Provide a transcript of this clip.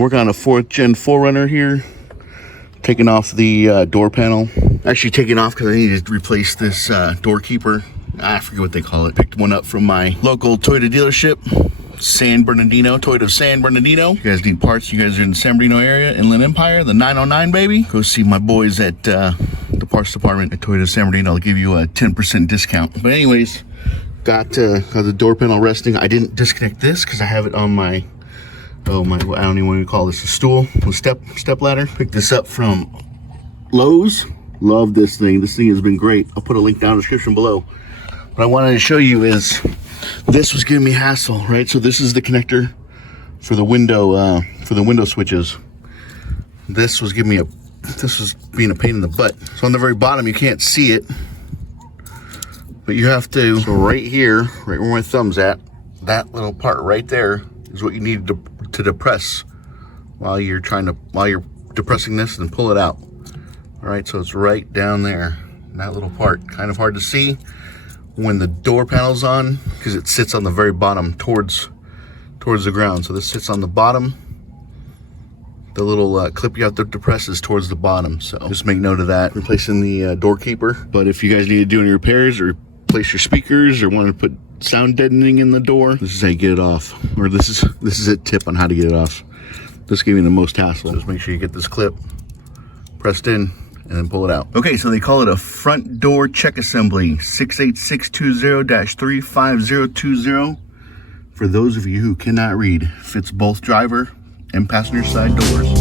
Working on a 4th gen 4Runner here. Taking off the door panel. Actually taking off because I need to replace this door keeper. I forget what they call it. Picked one up from my local Toyota dealership, San Bernardino, Toyota of San Bernardino. You guys need parts, you guys are in the San Bernardino area, Inland Empire, the 909, baby. Go see my boys at the parts department at Toyota of San Bernardino. I'll give you a 10% discount. But anyways, got the door panel resting. I didn't disconnect this because I have it on my, I don't even want to call this a stool, a step ladder. Picked this up from Lowe's. Love this thing. This thing has been great. I'll put a link down in the description below. What I wanted to show you is this was giving me hassle, right? So this is the connector for the window switches. This was giving me this was being a pain in the butt. So on the very bottom, you can't see it, but you have to, so right here, right where my thumb's at, that little part right there is what you need to depress while you're depressing this and pull it out. All right, so it's right down there, that little part. Kind of hard to see when the door panel's on because it sits on the very bottom towards the ground. So this sits on the bottom. The little clip you have to depress is towards the bottom. So just make note of that. Replacing the door keeper. But if you guys need to do any repairs or replace your speakers or want to put sound deadening in the door, this is how you get it off. Or this is a tip on how to get it off. This gave me the most hassle. Just make sure you get this clip pressed in and then pull it out. Okay, so they call it a front door check assembly, 68620-35020. For those of you who cannot read, fits both driver and passenger side doors.